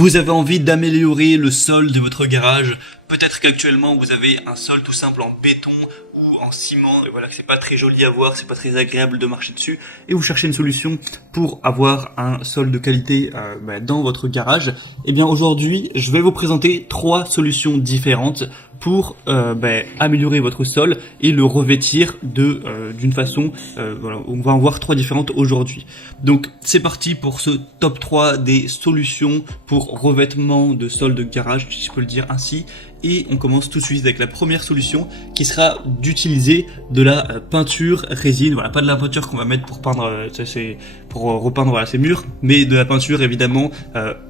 Vous avez envie d'améliorer le sol de votre garage. Peut-être qu'actuellement vous avez un sol tout simple en béton ou en ciment et voilà que c'est pas très joli à voir, c'est pas très agréable de marcher dessus et vous cherchez une solution pour avoir un sol de qualité dans votre garage. Et bien aujourd'hui, je vais vous présenter 3 solutions différentes pour améliorer votre sol et le revêtir d'une façon, on va en voir 3 différentes aujourd'hui. Donc c'est parti pour ce top 3 des solutions pour revêtement de sol de garage, si je peux le dire ainsi. Et on commence tout de suite avec la première solution qui sera d'utiliser de la peinture résine. Voilà, pas de la peinture qu'on va mettre pour peindre, pour repeindre ces murs, mais de la peinture évidemment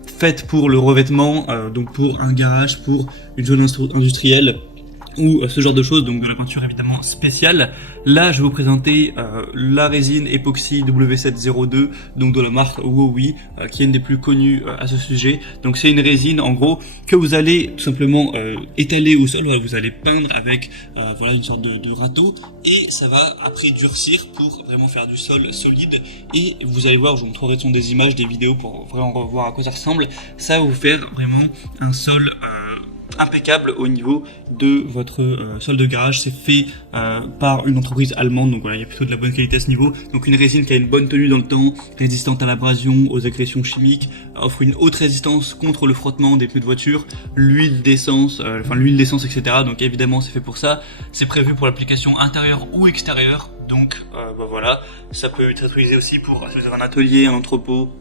faite pour le revêtement, donc pour un garage, pour une zone industrielle ou ce genre de choses, donc de la peinture évidemment spéciale. Là je vais vous présenter la résine époxy W702, donc de la marque Wowi, qui est une des plus connues à ce sujet. Donc c'est une résine en gros que vous allez tout simplement étaler au sol. Voilà, vous allez peindre avec une sorte de râteau et ça va après durcir pour vraiment faire du sol solide. Et vous allez voir, je vous montrerai des images, des vidéos pour vraiment voir à quoi ça ressemble. Ça va vous faire vraiment un sol impeccable au niveau de votre sol de garage. C'est fait par une entreprise allemande, donc voilà, il y a plutôt de la bonne qualité à ce niveau. Donc une résine qui a une bonne tenue dans le temps, résistante à l'abrasion, aux agressions chimiques, offre une haute résistance contre le frottement des pneus de voiture, l'huile d'essence, etc. Donc évidemment c'est fait pour ça. C'est prévu pour l'application intérieure ou extérieure. Donc voilà, ça peut être utilisé aussi pour si vous avez un atelier, un entrepôt,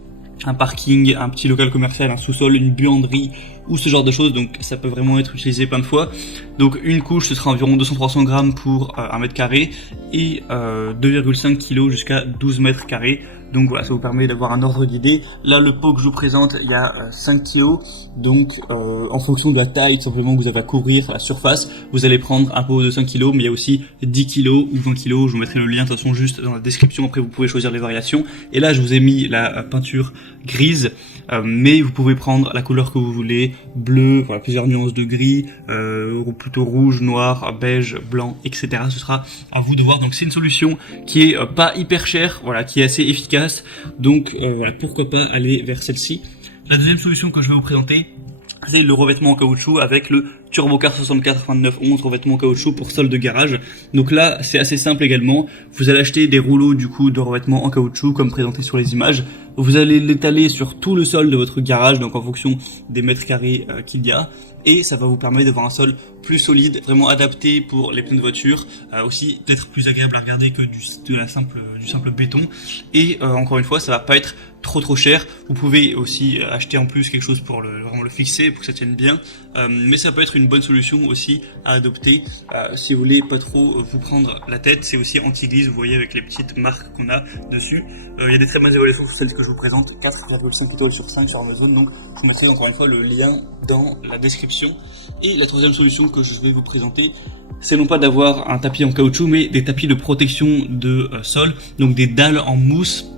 un parking, un petit local commercial, un sous-sol, une buanderie ou ce genre de choses. Donc ça peut vraiment être utilisé plein de fois. Donc une couche ce sera environ 200-300 grammes pour 1 mètre carré et 2,5 kg jusqu'à 12 mètres carrés. Donc voilà, ça vous permet d'avoir un ordre d'idée. Là le pot que je vous présente, il y a 5 kg. Donc en fonction de la taille tout simplement que vous avez à couvrir, la surface, vous allez prendre un pot de 5 kg, mais il y a aussi 10 kg ou 20 kg. Je vous mettrai le lien de toute façon juste dans la description, après vous pouvez choisir les variations. Et là je vous ai mis la peinture grise, mais vous pouvez prendre la couleur que vous voulez, bleu, voilà, plusieurs nuances de gris, ou plutôt rouge, noir, beige, blanc, etc. Ce sera à vous de voir. Donc c'est une solution qui est pas hyper chère, voilà, qui est assez efficace. Donc voilà, pourquoi pas aller vers celle-ci. La deuxième solution que je vais vous présenter, c'est le revêtement en caoutchouc avec le Turbocar 64-2911 revêtement en caoutchouc pour sol de garage. Donc là c'est assez simple également, vous allez acheter des rouleaux du coup de revêtement en caoutchouc comme présenté sur les images. Vous allez l'étaler sur tout le sol de votre garage, donc en fonction des mètres carrés qu'il y a, et ça va vous permettre d'avoir un sol plus solide, vraiment adapté pour les pneus de voiture, aussi peut-être plus agréable à regarder que du simple béton. Et encore une fois, ça va pas être trop cher. Vous pouvez aussi acheter en plus quelque chose pour vraiment le fixer pour que ça tienne bien, mais ça peut être une bonne solution aussi à adopter si vous voulez pas trop vous prendre la tête. C'est aussi anti-glisse, vous voyez, avec les petites marques qu'on a dessus. Il y a des très bonnes évaluations sur celles que je vous présente, 4,5 étoiles sur 5 sur Amazon, donc je vous mettrai encore une fois le lien dans la description. Et la troisième solution que je vais vous présenter, c'est non pas d'avoir un tapis en caoutchouc, mais des tapis de protection de sol, donc des dalles en mousse.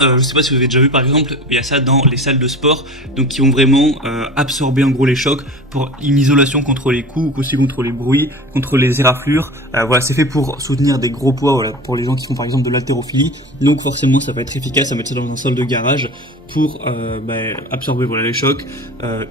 Je sais pas si vous avez déjà vu, par exemple, il y a ça dans les salles de sport, donc qui vont vraiment absorber en gros les chocs pour une isolation contre les coups, aussi contre les bruits, contre les éraflures. Voilà, c'est fait pour soutenir des gros poids, voilà, pour les gens qui font par exemple de l'haltérophilie. Donc forcément, ça va être efficace à mettre ça dans un sol de garage pour absorber les chocs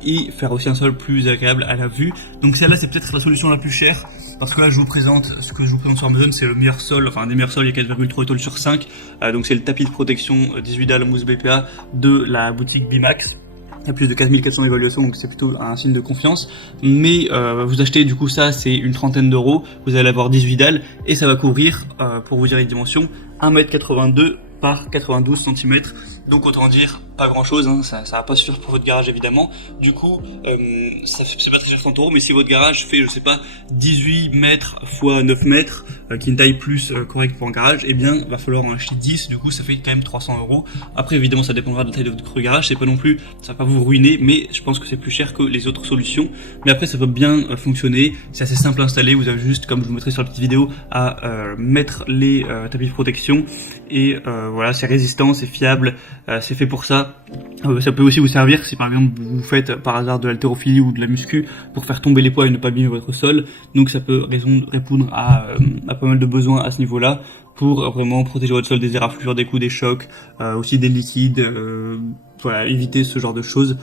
et faire aussi un sol plus agréable à la vue. Donc celle-là, c'est peut-être la solution la plus chère. Parce que là, je vous présente ce que je vous présente sur Amazon, c'est le meilleur sol, enfin un des meilleurs sols, il y a 4,3 étoiles sur 5. Donc c'est le tapis de protection 18 dalles mousse BPA de la boutique Bimax. Il y a plus de 4400 évaluations, donc c'est plutôt un signe de confiance. Mais vous achetez du coup ça, c'est une trentaine d'euros. Vous allez avoir 18 dalles et ça va couvrir, pour vous dire les dimensions, 1m82 par 92 cm. Donc autant dire pas grand chose, hein, ça va pas suffire pour votre garage évidemment. Du coup, c'est pas très cher 30 euros, mais si votre garage fait, je sais pas, 18 mètres x 9 mètres, qui est une taille plus correcte pour un garage, eh bien, va falloir en acheter 10, du coup, ça fait quand même 300 euros. Après, évidemment, ça dépendra de la taille de votre garage, c'est pas non plus, ça va pas vous ruiner, mais je pense que c'est plus cher que les autres solutions. Mais après, ça peut bien fonctionner, c'est assez simple à installer, vous avez juste, comme je vous mettrai sur la petite vidéo, à mettre les tapis de protection, et voilà, c'est résistant, c'est fiable, c'est fait pour ça. Ça peut aussi vous servir si par exemple vous faites par hasard de l'haltérophilie ou de la muscu pour faire tomber les poids et ne pas abîmer votre sol. Donc ça peut répondre à pas mal de besoins à ce niveau-là pour vraiment protéger votre sol des éraflures, des coups, des chocs, aussi des liquides, voilà, éviter ce genre de choses.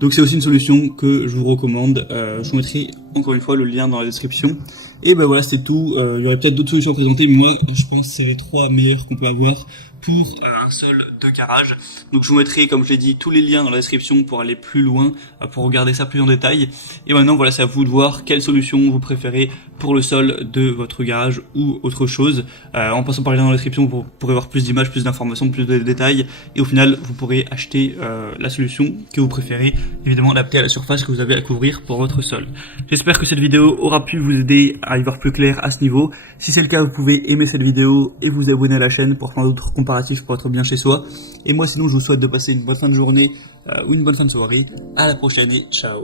Donc c'est aussi une solution que je vous recommande. Je vous mettrai encore une fois le lien dans la description. Et ben voilà, c'est tout. Il y aurait peut-être d'autres solutions à présenter, mais moi je pense que c'est les 3 meilleures qu'on peut avoir pour un sol de garage. Donc je vous mettrai, comme je l'ai dit, tous les liens dans la description pour aller plus loin, pour regarder ça plus en détail. Et maintenant voilà, c'est à vous de voir quelle solution vous préférez pour le sol de votre garage ou autre chose. En passant par les liens dans la description, vous pourrez voir plus d'images, plus d'informations, plus de détails. Et au final, vous pourrez acheter la solution que vous préférez, évidemment adaptée à la surface que vous avez à couvrir pour votre sol. J'espère que cette vidéo aura pu vous aider à y voir plus clair à ce niveau. Si c'est le cas, vous pouvez aimer cette vidéo et vous abonner à la chaîne pour plein d'autres comparatifs pour être bien chez soi. Et moi sinon, je vous souhaite de passer une bonne fin de journée ou une bonne fin de soirée. À la prochaine et ciao.